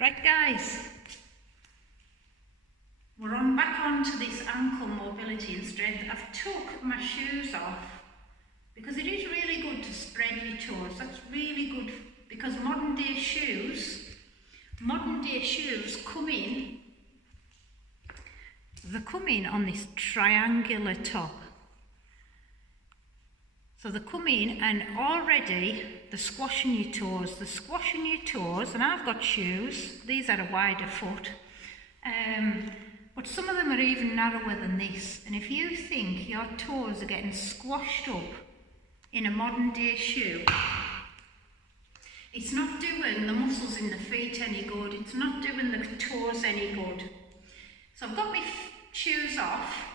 Right guys, we're back onto this ankle mobility and strength. I've took my shoes off because it is really good to spread your toes. That's really good because modern day shoes come in, they come in on this triangular top. So they come in and already they're squashing your toes. And I've got shoes, these are a wider foot. But some of them are even narrower than this. And if you think your toes are getting squashed up in a modern day shoe, it's not doing the muscles in the feet any good. It's not doing the toes any good. So I've got my shoes off.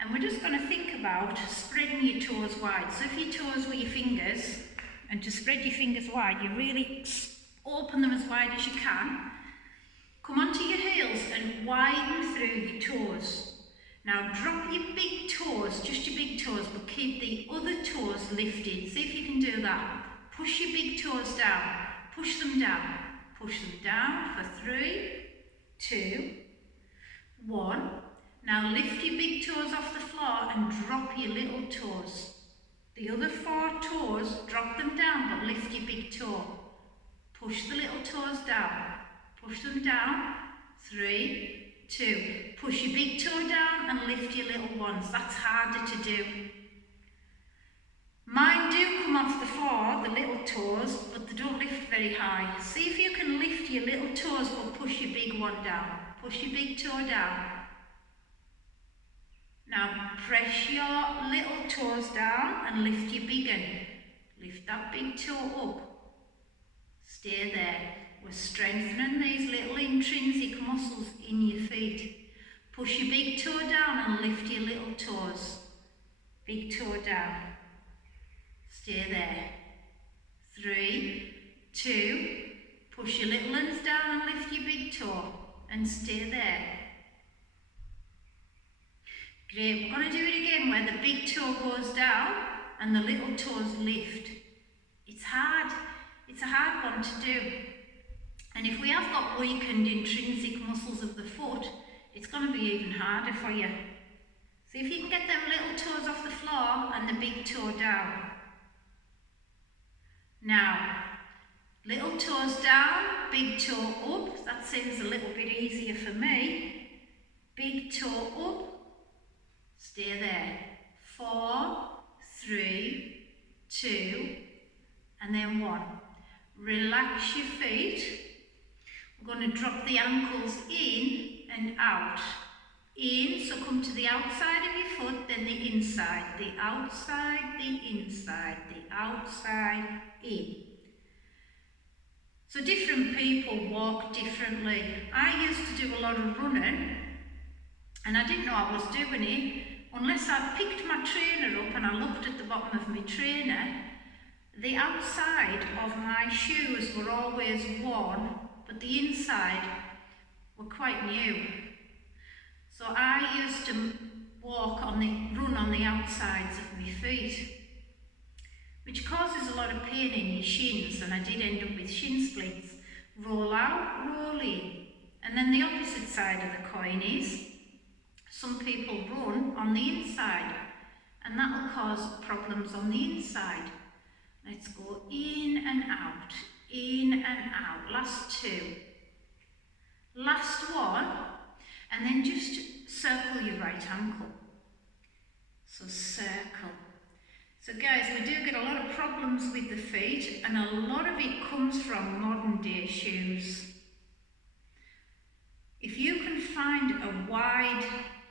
And we're just going to think about spreading your toes wide. So if your toes with your fingers, and to spread your fingers wide, you really open them as wide as you can. Come onto your heels and widen through your toes. Now drop your big toes, just your big toes, but keep the other toes lifted. See if you can do that. Push your big toes down, push them down for 3, 2, 1. Now lift your big toes off the floor and drop your little toes. The other 4 toes, drop them down but lift your big toe. Push the little toes down. Push them down. 3, 2. Push your big toe down and lift your little ones. That's harder to do. Mine do come off the floor, the little toes, but they don't lift very high. See if you can lift your little toes but push your big one down. Push your big toe down. Now press your little toes down and lift your big one. Lift that big toe up. Stay there. We're strengthening these little intrinsic muscles in your feet. Push your big toe down and lift your little toes. Big toe down. Stay there. 3, 2. Push your little ones down and lift your big toe. And stay there. Great, we're going to do it again where the big toe goes down and the little toes lift. It's hard. It's a hard one to do. And if we have got weakened intrinsic muscles of the foot, it's going to be even harder for you. See if you can get them little toes off the floor and the big toe down. Now, little toes down, big toe up. That seems a little bit easier for me. Big toe up. Stay there. 4, 3, 2, and then 1. Relax your feet. We're going to drop the ankles in and out. In, so come to the outside of your foot, then the inside. The outside, the inside, the outside, in. So different people walk differently. I used to do a lot of running, and I didn't know I was doing it unless I picked my trainer up and I looked at the bottom of my trainer. The outside of my shoes were always worn, but the inside were quite new. So I used to run on the outsides of my feet, which causes a lot of pain in your shins, and I did end up with shin splits. Roll out, roll in. And then the opposite side of the coin is, some people run on the inside, and that will cause problems on the inside. Let's go in and out, in and out. Last 2. Last 1, and then just circle your right ankle. So circle. So guys, we do get a lot of problems with the feet, and a lot of it comes from modern day shoes. If you can find a wide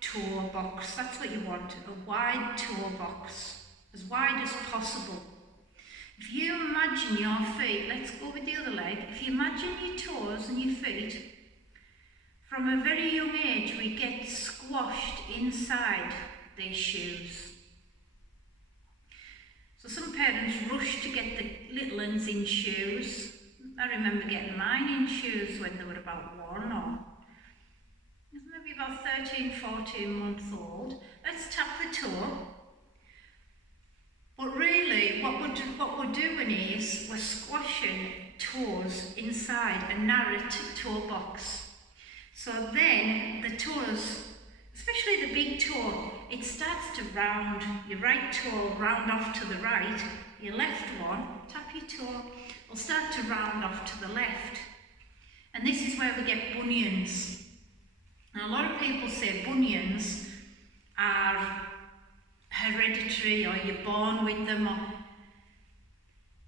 toe box, that's what you want, a wide toe box, as wide as possible. If you imagine your feet, let's go with the other leg, if you imagine your toes and your feet, from a very young age we get squashed inside these shoes. So some parents rush to get the little ones in shoes. I remember getting mine in shoes when they were about 1 or maybe about 13, 14 months old. Let's tap the toe. But really, what we're doing is we're squashing toes inside a narrow toe box. So then the toes, especially the big toe, it starts to round. Your right toe will round off to the right, your left one, tap your toe, will start to round off to the left. And this is where we get bunions. Now a lot of people say bunions are hereditary or you're born with them.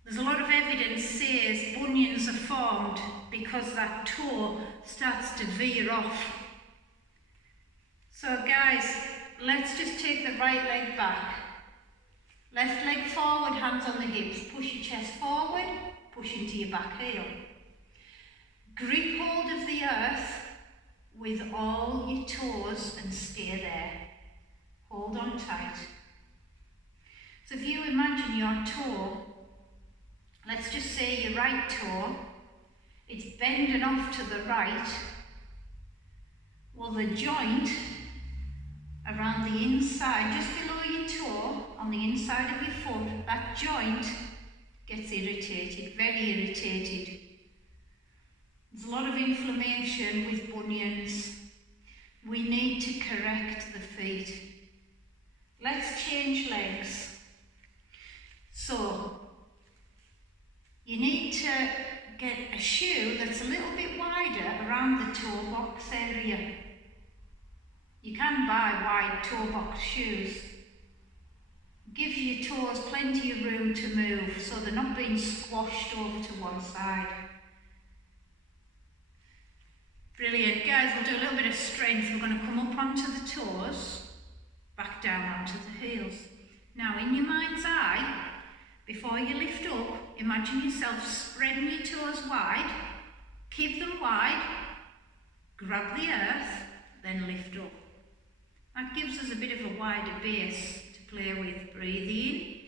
There's a lot of evidence says bunions are formed because that toe starts to veer off. So guys, let's just take the right leg back. Left leg forward, hands on the hips. Push your chest forward, push into your back heel. Grip hold of the earth with all your toes and stay there. Hold on tight. So if you imagine your toe, let's just say your right toe, it's bending off to the right. Well, the joint around the inside, just below your toe, on the inside of your foot, that joint gets irritated, very irritated. There's a lot of inflammation with bunions. We need to correct the feet. Let's change legs. So, you need to get a shoe that's a little bit wider around the toe box area. You can buy wide toe box shoes. Gives your toes plenty of room to move so they're not being squashed over to one side. Brilliant. Guys, we'll do a little bit of strength. We're going to come up onto the toes, back down onto the heels. Now, in your mind's eye, before you lift up, imagine yourself spreading your toes wide, keep them wide, grab the earth, then lift up. That gives us a bit of a wider base to play with. Breathe in,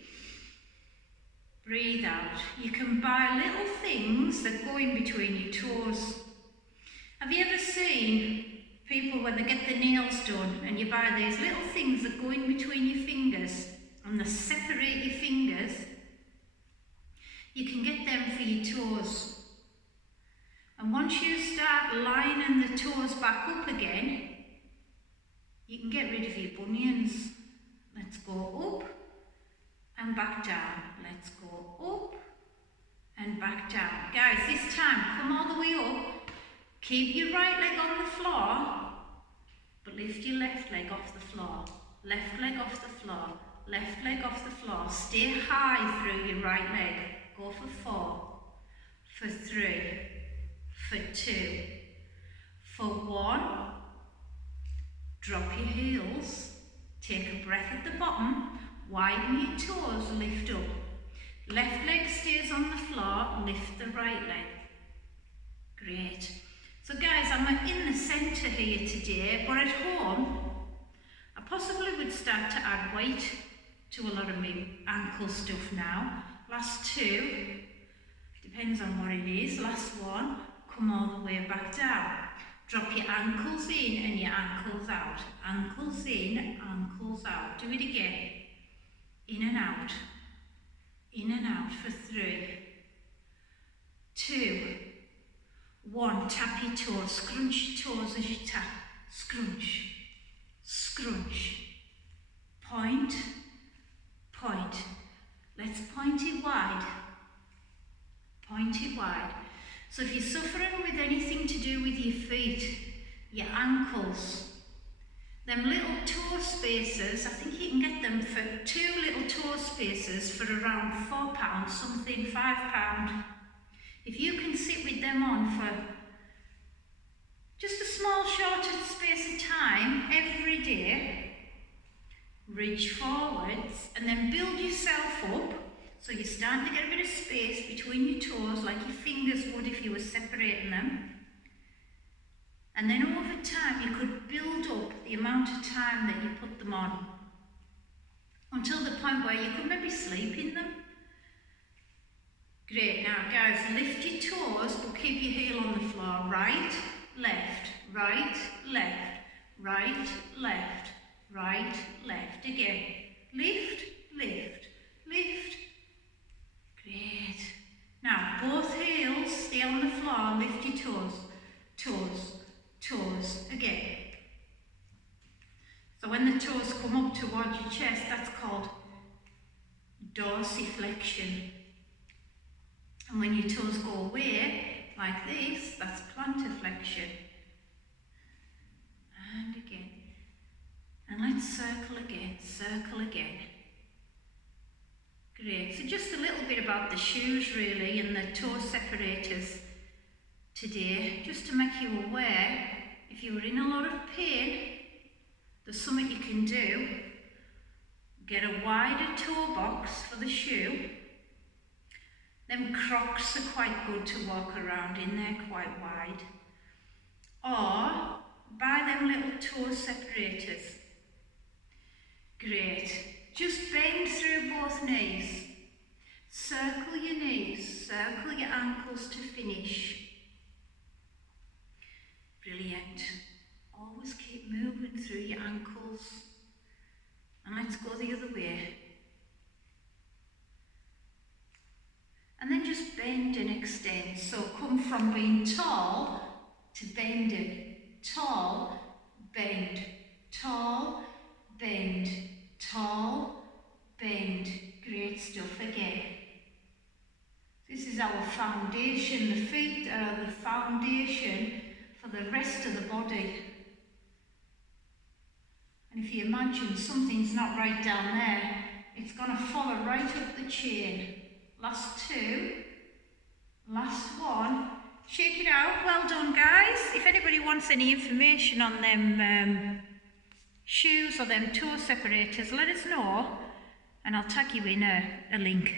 breathe out. You can buy little things that go in between your toes. Have you ever seen people when they get their nails done and you buy these little things that go in between your fingers and they separate your fingers? You can get them for your toes. And once you start lining the toes back up again, you can get rid of your bunions. Let's go up and back down. Let's go up and back down. Guys, this time, come all the way up. Keep your right leg on the floor, but lift your left leg off the floor. Left leg off the floor. Left leg off the floor. Stay high through your right leg. Go for 4, for 3, for 2, for 1. Drop your heels. Take a breath at the bottom. Widen your toes. Lift up. Left leg stays on the floor. Lift the right leg. Great. So guys, I'm in the centre here today, but at home, I possibly would start to add weight to a lot of my ankle stuff now. Last 2, depends on what it is. Last 1, come all the way back down. Drop your ankles in and your ankles out. Ankles in, ankles out. Do it again. In and out. In and out for 3, 2, 1. Tap your toes. Scrunch your toes as you tap. Scrunch. Scrunch. Point. Point. Let's point it wide. Point it wide. So if you're suffering with anything to do with your feet, your ankles, them little toe spacers, I think you can get them for 2 little toe spacers for around £4, something, £5. If you can sit with them on for just a small shorter space of time every day, reach forwards and then build yourself up. So you're starting to get a bit of space between your toes, like your fingers would if you were separating them. And then over time, you could build up the amount of time that you put them on until the point where you could maybe sleep in them. Great. Now, guys, lift your toes, but keep your heel on the floor. Right, left, right, left, right, left, right, left. Again. Lift, lift, lift. Great. Now, both heels stay on the floor, lift your toes, toes, toes, again. So when the toes come up towards your chest, that's called dorsiflexion. And when your toes go away, like this, that's plantarflexion. And again. And let's circle again, circle again. Great. So just a little bit about the shoes really and the toe separators today, just to make you aware, if you were in a lot of pain, there's something you can do. Get a wider toe box for the shoe. Them Crocs are quite good to walk around in, they're quite wide. Or buy them little toe separators. Great. Just bend through both knees. Circle your knees, circle your ankles to finish. Brilliant. Always keep moving through your ankles. And let's go the other way. And then just bend and extend. So come from being tall to bending. Tall, bend, tall, bend, tall, bend. Great stuff again. This is our foundation. The feet are the foundation for the rest of the body. And if you imagine something's not right down there, it's going to follow right up the chain. Last two, last one. Shake it out. Well done, guys. If anybody wants any information on them shoes or them toe separators, let us know and I'll tag you in a link.